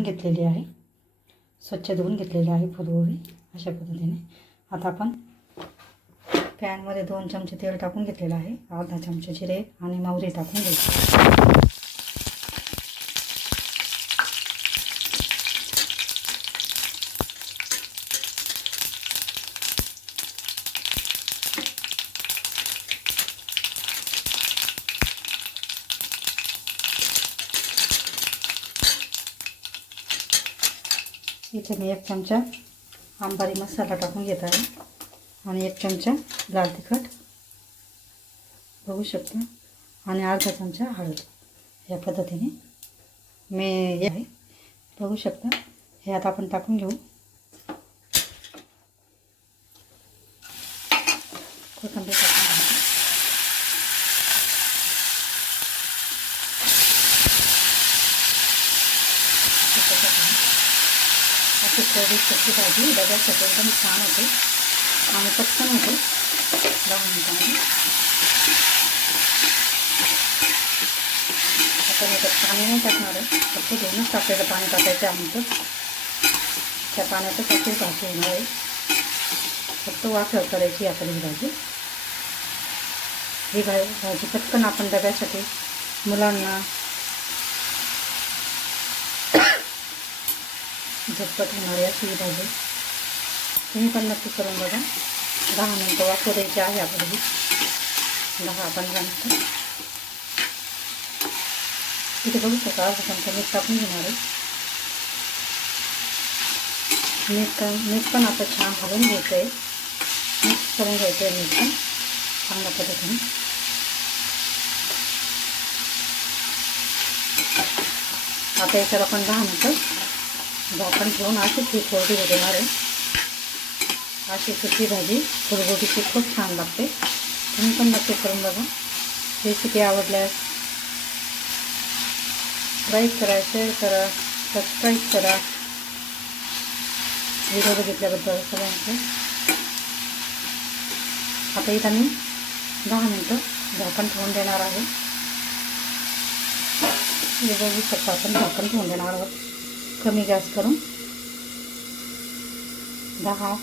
धुवून घेतलेली आहे, स्वच्छ धुवून घेतलेली आहे फुलगोबी अशा पद्धतीने. आता आपण पॅनमध्ये 2 चमचे तेल टाकून घेतलेलं आहे. अर्धा चमचा जिरे आणि मोहरी टाकून घ्यायची. इथे मी 1 चमचा अंबारी मसाला टाकून घेत आहे आणि 1 चमचा लाल तिखट बघू शकता आणि अर्धा चमचा हळद. या पद्धतीने मी हे आहे बघू शकता. हे आता आपण टाकून घेऊ. कोथिंबीर टाकून घेऊ. अशी थोडीशी भाजी डब्यासाठी एकदम छान होते आणि पटकन होते 10 मिनिटांमध्ये. आपण याच्यात पाणी नाही टाकणार आहे, फक्त दोनच टाकलेलं पाणी टाकायचं आहे. त्या पाण्यातच आपली भाजी होणार आहे. फक्त वाफळ करायची आपली भाजी. ही भाजी पटकन आपण डब्यासाठी मुलांना झटपट होणारी अशी ही भाजी तुम्ही पण नक्की करून बघा. 10 मिनटं वाफू द्यायची आहे आपल्याला. 10-15 मिनटं. इथे बघू शकता अर्धा चमचा मीठ टाकून घेणार आहे. मीठ पण आता छान घालून घ्यायचं आहे. मिक्स करून घ्यायचं आहे मीठ पण चांगल्या पद्धतीने. आता याच्यावर आपण 10 मिनटं झाकण ठेवून अशी थोडी देणार आहे. अशी सुकी भाजी फुलगोबीची खूप छान लागते. तुम्ही पण नक्की करून बघा. रेसिपी आवडल्यास लाईक करा, शेअर करा, सबस्क्राईब करा. व्हिडिओ बघितल्याबद्दल सगळ्यांचं. आता इथं मी 10 मिनटं झाकण ठेवून देणार आहे. हे बघू शकता आपण झाकण ठेवून देणार आहोत कमी गॅस करून. 10